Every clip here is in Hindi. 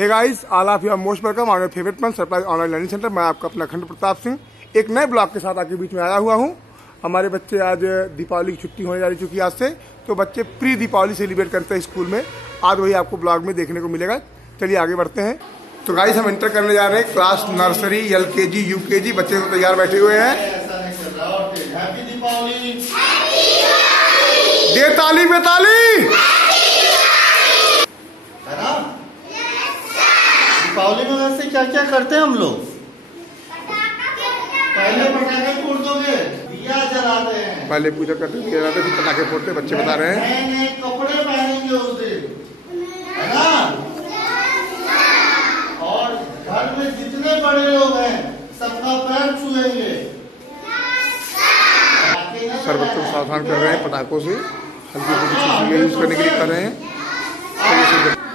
Hey guys, all of you are most welcome our favourite one surprise online learning centre. मैं आपका अपना अखंड प्रताप सिंह एक नए ब्लॉग के साथ आपके बीच में आया हुआ हूं। हमारे बच्चे आज दीपावली की छुट्टी होने जा रही चुकी आज से, तो बच्चे प्री दीपावली सेलिब्रेट करते हैं स्कूल में। आज वही आपको ब्लॉग में देखने को मिलेगा। चलिए आगे बढ़ते हैं। तो गाइस, हम एंटर करने जा रहे हैं क्लास नर्सरी, LKG, UKG। बच्चे तो तैयार बैठे हुए हैं। दे ताली पे ताली। दीपावली में वैसे क्या क्या करते हैं हम लोग? पहले पटाखे फोड़ दोगे, दिया जलाते हैं, पहले पूजा करते हैं, दिया जलाते हैं, फिर पटाखे फोड़ते। बच्चे बता रहे हैं नए कपड़े पहनेंगे उस दिन, है ना? और घर में जितने बड़े लोग हैं सबका पैर छुएंगे। सर बच्चों को सावधान कर रहे हैं पटाखों से, हल्की फुल्की चीजें यूज करने के लिए कर रहे हैं।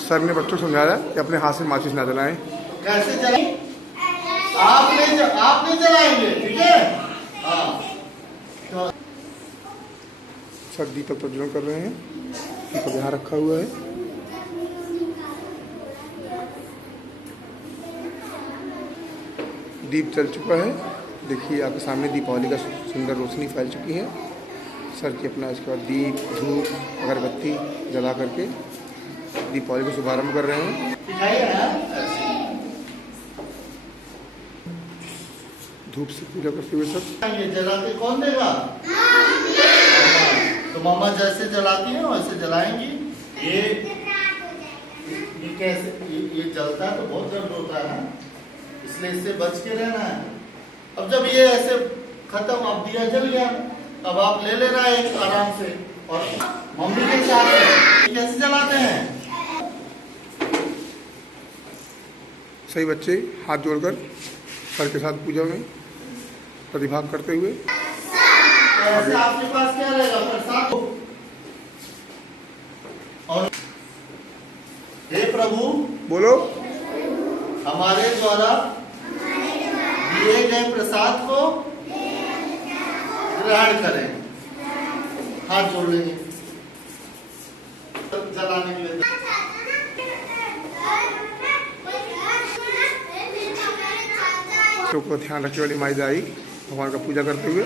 सर ने बच्चों को समझाया कि अपने हाथ से माचिस ना जलाएं। कैसे जलाएं? आप नहीं जलाएंगे, ठीक है? हाँ। सर दीपक प्रज्वलन कर रहे हैं। दीपक यहाँ रखा हुआ है। दीप जल चुका है। देखिए आपके सामने दीपावली का सुंदर रोशनी फैल चुकी है। सर की अपना इसके बाद दीप, धूप, अगरबत्ती जला करके दीपावली का शुभारंभ कर रहे हैं। धूप से पूजा करते हुए सब जला के कौन देगा? तो मामा जैसे जलाती है वैसे जलाएंगी। ये कैसे ये जलता है तो बहुत दर्द होता है ना, इसलिए इससे बच के रहना है। अब जब ये ऐसे खत्म, अब दिया जल गया, अब आप ले लेना एक आराम से। और मम्मी के साथ कैसे जलाते हैं? सही बच्चे हाथ जोड़कर सर के साथ पूजा में प्रतिभाग करते हुए। ऐसे आपके पास क्या रहेगा? प्रसाद। और हे प्रभु, बोलो, हमारे द्वारा दिए गए प्रसाद को ग्रहण करें। हाथ जोड़ लेंगे जलाने के लिए। को ध्यान रखने वाली माई आई भगवान का पूजा करते हुए।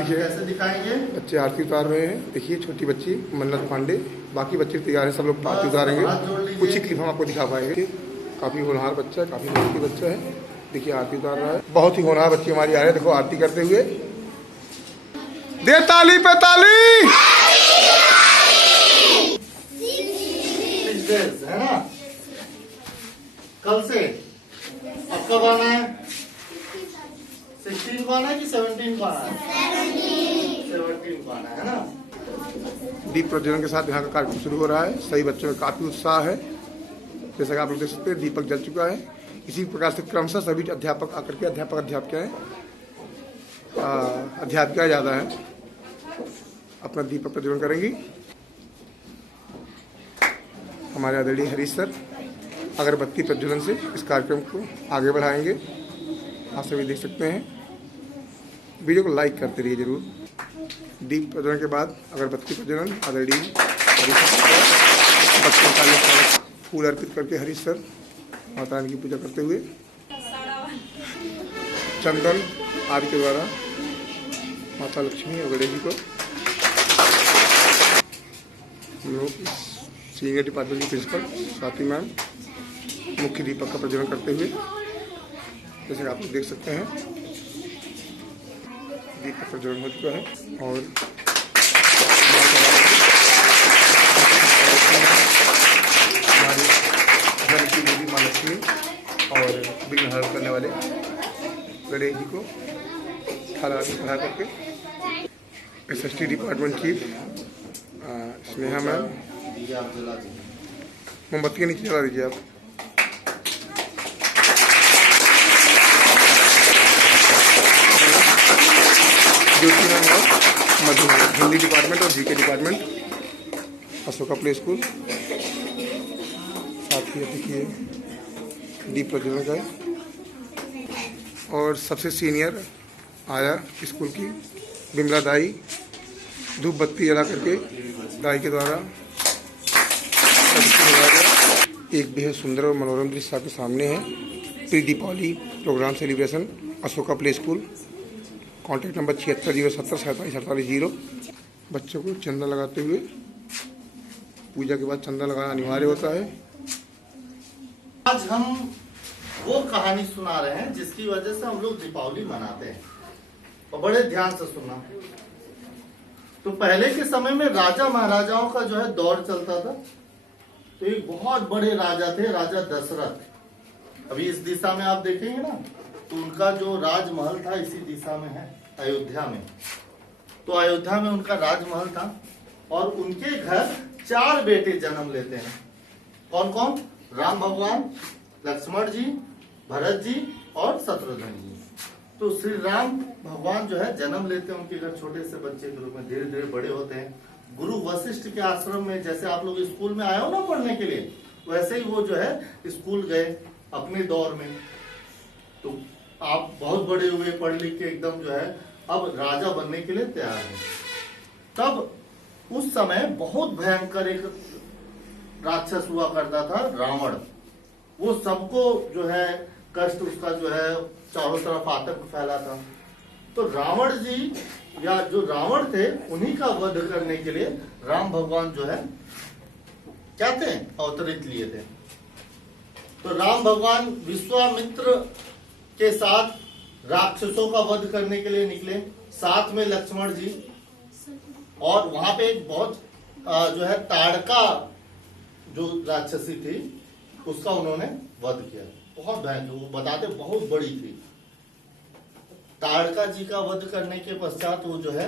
कैसे दिखाएंगे? बच्चे आरती उतार रहे हैं। देखिए छोटी बच्ची मन्नत पांडे, बाकी बच्चे तैयार हैं, सब लोग आरती उतारेंगे। कुछ ही क्लिप हम आपको दिखा पाएंगे। काफी होनहार बच्चा है, काफी मेहनती बच्चा है। देखिए आरती उतार रहा है। बहुत ही होनहार बच्ची हमारी आ रही है। देखो आरती करते हुए। दे ताली पे ताली। है ना? कल से अब कब आना है? 16 को आना है कि 17 को आना है? 17 को आना है ना? दीप प्रज्वलन के साथ यहाँ का कार्यक्रम शुरू हो रहा है। सही बच्चों में काफी उत्साह है। जैसा कि आप लोग देख सकते हैं दीपक जल चुका है। इसी प्रकार से क्रमशः सभी अध्यापक आकर के अध्यापिका ज्यादा है अपना दीपक प्रज्वलन करेंगी। हमारे आदरणीय हरीश सर अगरबत्ती प्रज्वलन से इस कार्यक्रम को आगे बढ़ाएंगे। आप सभी देख सकते हैं। वीडियो को लाइक करते रहिए जरूर। दीप प्रज्वलन के बाद अगरबत्ती प्रज्वलन आदरणीय हरीश सर बच्चों का फूल अर्पित करके हरीश सर माता रानी की पूजा करते हुए चंदन आदि के द्वारा माता लक्ष्मी और गणेश जी को हम लोग सीनियर डिपार्टमेंट की प्रिंसिपल स्वाति मैम मुख्य दीपक का प्रज्वलन करते हुए, जैसे आप लोग देख सकते हैं दीपक प्रज्वलन हो चुका है। और हमारे घर की देवी माँ लक्ष्मी और विघ्न हरण करने वाले गणेश जी को थाला चढ़ा करके SST department chief Sneha ma'am मोमबत्ती के नीचे जला दीजिए आप। ज्योति मैम और मधु मैम हिंदी डिपार्टमेंट और GK department Ashoka play school. साथ ही देखिए दीप प्रज्वलन का है। और सबसे सीनियर आया स्कूल की बिमला दाई धूप बत्ती जला करके दाई के द्वारा एक बेहद सुंदर और मनोरम दृश्य आपके सामने है। Pre Deepawali programme celebration Ashoka play school. Contact number 7607774740। बच्चों को चंदा लगाते हुए, पूजा के बाद चंदा लगाना अनिवार्य होता है। आज हम वो कहानी सुना रहे हैं जिसकी वजह से हम लोग दीपावली मनाते हैं, और बड़े ध्यान से सुनना। तो पहले के समय में राजा महाराजाओं का जो है दौर चलता था। तो एक बहुत बड़े राजा थे, राजा दशरथ। अभी इस दिशा में आप देखेंगे ना, तो उनका जो राजमहल था इसी दिशा में है, अयोध्या में। तो अयोध्या में उनका राजमहल था, और उनके घर 4 बेटे जन्म लेते हैं। कौन कौन? राम भगवान, लक्ष्मण जी, भरत जी और शत्रुघ्न जी। तो श्री राम भगवान जो है जन्म लेते हैं उनके घर छोटे से बच्चे के रूप में, धीरे धीरे बड़े होते हैं। गुरु वशिष्ठ के आश्रम में, जैसे आप लोग स्कूल में आए हो ना पढ़ने के लिए, वैसे ही वो जो है स्कूल गए अपने दौर में। तो आप बहुत बड़े हुए, पढ़ लिख के एकदम जो है अब राजा बनने के लिए तैयार है। तब उस समय बहुत भयंकर एक राक्षस हुआ करता था, रावण। वो सबको जो है कष्ट, उसका जो है चारों तरफ आतंक फैला था। तो रावण जी या जो रावण थे उन्हीं का वध करने के लिए राम भगवान जो है क्या थे, अवतरित लिए थे। तो राम भगवान विश्वामित्र के साथ राक्षसों का वध करने के लिए निकले, साथ में लक्ष्मण जी। और वहां पे एक बहुत जो है ताड़का जो राक्षसी थी उसका उन्होंने वध किया। बहुत भयंकर, वो बताते बहुत बड़ी थी। ताड़का जी का वध करने के पश्चात वो जो है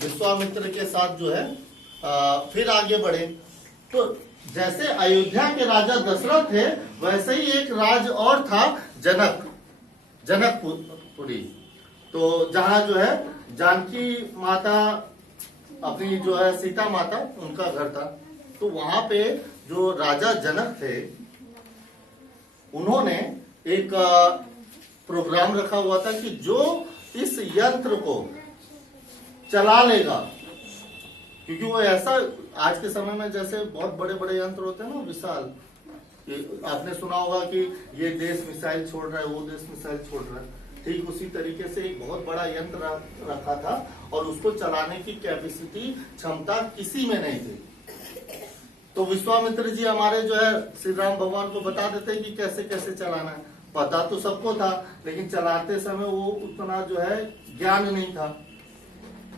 विश्वामित्र के साथ जो है फिर आगे बढ़े। तो जैसे अयोध्या के राजा दशरथ थे, वैसे ही एक राज और था, जनकपुरी। तो जहां जो है जानकी माता, अपनी जो है सीता माता, उनका घर था। तो वहां पे जो राजा जनक थे, उन्होंने एक प्रोग्राम रखा हुआ था कि जो इस यंत्र को चला लेगा, क्योंकि वो ऐसा, आज के समय में जैसे बहुत बड़े बड़े यंत्र होते हैं ना विशाल, आपने सुना होगा कि ये देश मिसाइल छोड़ रहा है, वो देश मिसाइल छोड़ रहा है। ठीक उसी तरीके से एक बहुत बड़ा यंत्र रखा था, और उसको चलाने की कैपेसिटी, क्षमता किसी में नहीं थी। तो विश्वामित्र जी हमारे जो है श्री राम भगवान को बता देते कि कैसे कैसे चलाना है। पता तो सबको था, लेकिन चलाते समय वो उतना जो है ज्ञान नहीं था।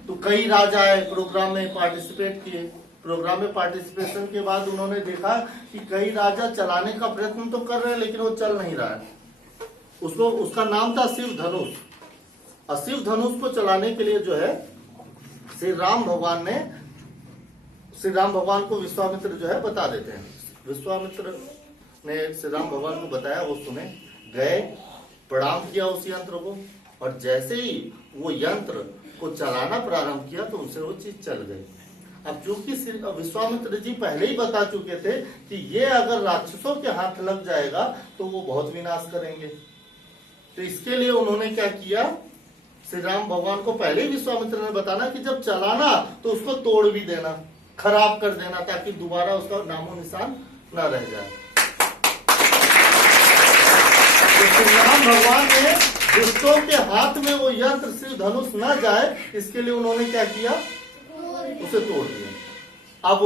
तो कई राजाएं प्रोग्राम में पार्टिसिपेट किए। प्रोग्राम में पार्टिसिपेशन के बाद उन्होंने देखा कि कई राजा चलाने का प्रयत्न तो कर रहे हैं, लेकिन वो चल नहीं रहा है। उसका नाम था शिव धनुष। और शिव धनुष को चलाने के लिए जो है श्री राम भगवान को विश्वामित्र जो है बता देते हैं। विश्वामित्र ने श्री राम भगवान को बताया, वो सुने, गए, प्रणाम किया उस यंत्र को, और जैसे ही वो यंत्र को चलाना प्रारंभ किया तो उनसे वो चीज चल गई। अब चूंकि विश्वामित्र जी पहले ही बता चुके थे कि ये अगर राक्षसों के हाथ लग जाएगा तो वो बहुत विनाश करेंगे। तो इसके लिए उन्होंने क्या किया, श्री राम भगवान को पहले ही विश्वामित्र ने बताना कि जब चलाना तो उसको तोड़ भी देना, खराब कर देना, ताकि दोबारा उसका नामो निशान न रह जाए। तो श्री राम भगवान ने दुष्टों के हाथ में वो यंत्र शिव धनुष न जाए, इसके लिए उन्होंने क्या किया, उसे तोड़ दिया। अब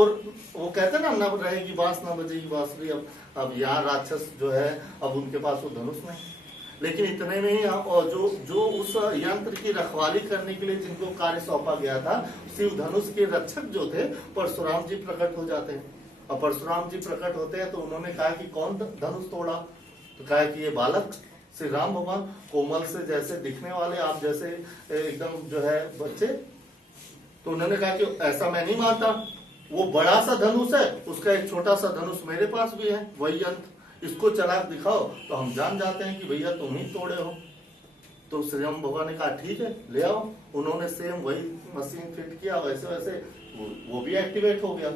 वो कहते ना, न रहेगी बांस न बजेगी बांसुरी। अब यहाँ राक्षस जो है, अब उनके पास वो धनुष नहीं। लेकिन इतने में ही और जो उस यंत्र की रखवाली करने के लिए जिनको कार्य सौंपा गया था, शिव धनुष के रक्षक जो थे परशुराम जी प्रकट हो जाते हैं। और परशुराम जी प्रकट होते हैं तो उन्होंने कहा कि कौन धनुष तोड़ा, तो कहा कि ये बालक श्री राम भगवान, कोमल से जैसे दिखने वाले, आप जैसे एकदम जो है बच्चे। तो उन्होंने कहा कि ऐसा मैं नहीं मानता, वो बड़ा सा धनुष है, उसका एक छोटा सा धनुष मेरे पास भी है, वही यंत्र, इसको चला दिखाओ तो हम जान जाते हैं कि भैया तुम ही तोड़े हो। तो श्री राम भगवान ने कहा ठीक है, ले आओ। उन्होंने सेम वही मशीन फिट किया, वैसे वैसे वो भी एक्टिवेट हो गया।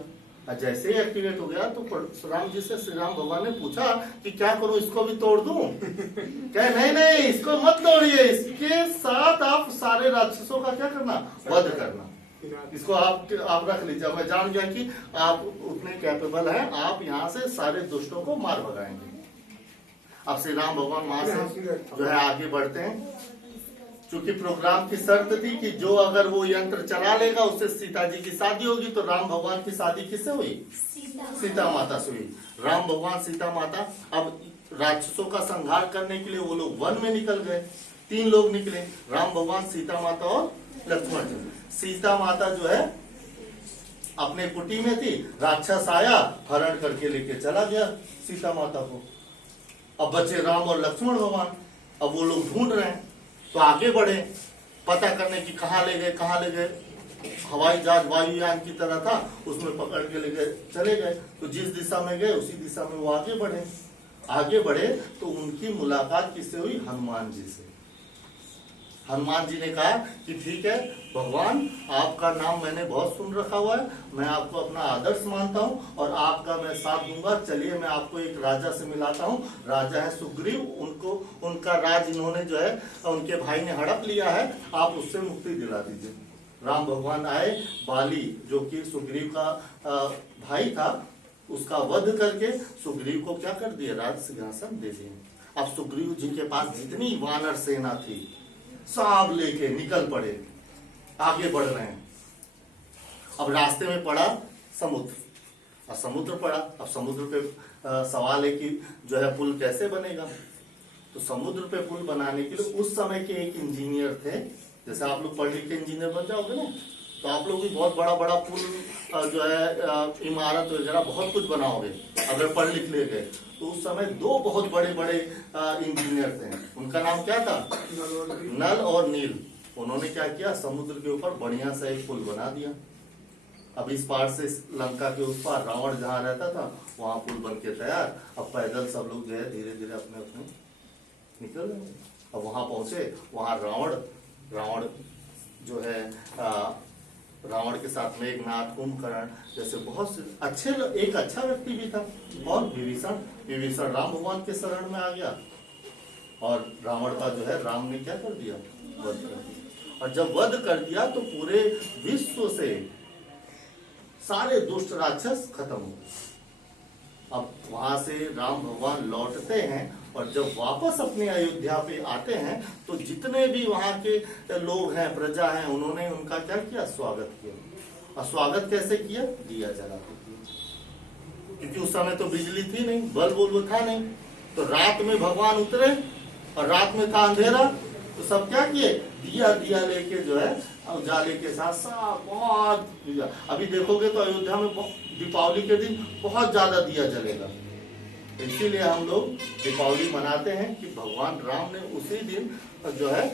और जैसे ही एक्टिवेट हो गया तो परशुराम जी से श्री राम भगवान ने पूछा कि क्या करूं, इसको भी तोड़ दूं? क्या नहीं नहीं, इसको मत तोड़िए, इसके साथ आप सारे राक्षसों का क्या करना, वध करना। इसको आप रख लीजिए। मैं जान गया कि आप उतने कैपेबल हैं, आप यहाँ से सारे दुष्टों को मार भगाएंगे। अब श्री राम भगवान वहां से जो है आगे बढ़ते हैं। क्योंकि प्रोग्राम की शर्त थी कि जो अगर वो यंत्र चला लेगा उससे सीता जी की शादी होगी। तो राम भगवान की शादी किससे हुई? सीता माता से हुई। राम भगवान सीता माता, अब राक्षसों का संहार करने के लिए वो लोग वन में निकल गए। 3 लोग निकले, राम भगवान, सीता माता और लक्ष्मण जी। सीता माता जो है अपने कुटी में थी, राक्षस आया, हरण करके लेके चला गया सीता माता को। अब बचे राम और लक्ष्मण भगवान। अब वो लोग ढूंढ रहे हैं, तो आगे बढ़े पता करने की कहाँ ले गए। हवाई जहाज वायुयान की तरह था, उसमें पकड़ के ले गए, चले गए। तो जिस दिशा में गए उसी दिशा में वो आगे बढ़े तो उनकी मुलाकात किससे हुई? हनुमान जी से। हनुमान जी ने कहा कि ठीक है भगवान, आपका नाम मैंने बहुत सुन रखा हुआ है, मैं आपको अपना आदर्श मानता हूँ और आपका मैं साथ दूंगा। चलिए मैं आपको एक राजा से मिलाता हूँ। राजा है सुग्रीव, उनका राज इन्होंने जो है उनके भाई ने हड़प लिया है, आप उससे मुक्ति दिला दीजिए। राम भगवान आए, बाली जो कि सुग्रीव का भाई था, उसका वध करके सुग्रीव को क्या कर दिया? राज सिंहासन दे दिए। अब सुग्रीव जी के पास जितनी वानर सेना थी सब लेके निकल पड़े, आगे बढ़ रहे हैं। अब रास्ते में पड़ा समुद्र, और समुद्र पड़ा। अब समुद्र पे सवाल है कि जो है पुल कैसे बनेगा। तो समुद्र पे पुल बनाने के लिए उस समय के एक इंजीनियर थे, जैसे आप लोग पढ़ लिख के इंजीनियर बन जाओगे ना, तो आप लोग भी बहुत बड़ा बड़ा पुल जो है इमारत वगैरह बहुत कुछ बनाओगे अगर पढ़ लिख ले गए। तो उस समय 2 बहुत बड़े बड़े इंजीनियर थे, उनका नाम क्या था? नल और नील। उन्होंने क्या किया, समुद्र के ऊपर बढ़िया सा एक पुल बना दिया। अब इस पार से लंका के उस पार रावण जहाँ रहता था वहां पुल बन के तैयार। अब पैदल सब लोग जो है धीरे धीरे अपने अपने निकल रहे। अब वहां पहुंचे, वहां रावण जो है रावण के साथ मेघनाथ, कुंभकर्ण जैसे बहुत से अच्छे, एक अच्छा व्यक्ति भी था। और विभीषण राम भगवान के शरण में आ गया और रावण का जो है राम ने क्या कर दिया? वध कर दिया। और जब वध कर दिया तो पूरे विश्व से सारे दुष्ट राक्षस खत्म हो गए। अब वहां से राम भगवान लौटते हैं और जब वापस अपने अयोध्या पे आते हैं तो जितने भी वहां के लोग हैं, प्रजा हैं, उन्होंने उनका क्या किया? स्वागत किया। और स्वागत कैसे किया? दिया जला के किया। क्योंकि उस समय तो बिजली थी नहीं, बल्ब था नहीं, तो रात में भगवान उतरे और रात में था अंधेरा, तो सब क्या किए? दिया लेके जो है उजाले के साथ बहुत। अभी देखोगे तो अयोध्या में दीपावली के दिन बहुत ज्यादा दिया जलेगा। इसीलिए हम लोग दीपावली मनाते हैं कि भगवान राम ने उसी दिन जो है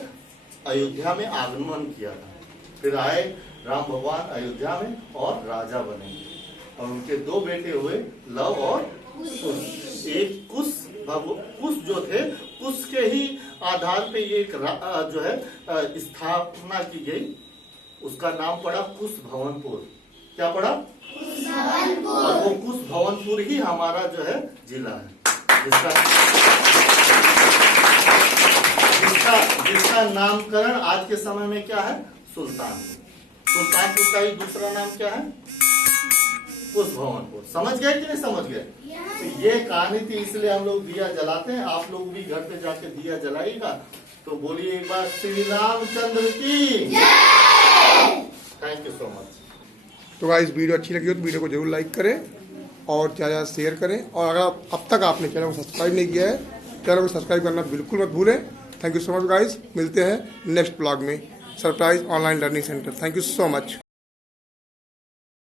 अयोध्या में आगमन किया था। फिर आए राम भगवान अयोध्या में और राजा बने और उनके 2 बेटे हुए, लव और कुश। एक कुश जो थे, कुश के ही आधार पे एक जो है स्थापना की गई, उसका नाम पड़ा कुश भवनपुर। क्या पड़ा? और वो कुश भवनपुर ही हमारा जो है जिला है, जिसका नामकरण आज के समय में क्या है? सुल्तानपुर का ही दूसरा नाम क्या है? कुश भवनपुर। समझ गए कि नहीं समझ गए? तो ये कहानी थी, इसलिए हम लोग दिया जलाते हैं। आप लोग भी घर पे जाके दिया जलाइएगा। तो बोलिए एक बार श्री रामचंद्र की जय। Thank you so much. तो गाइस वीडियो अच्छी लगी हो तो वीडियो को जरूर लाइक करें और ज़्यादा शेयर करें। और अगर अब तक आपने चैनल को सब्सक्राइब नहीं किया है, चैनल को सब्सक्राइब करना बिल्कुल मत भूलें। Thank you so much guys. मिलते हैं नेक्स्ट ब्लॉग में, surprise online learning centre. Thank you so much.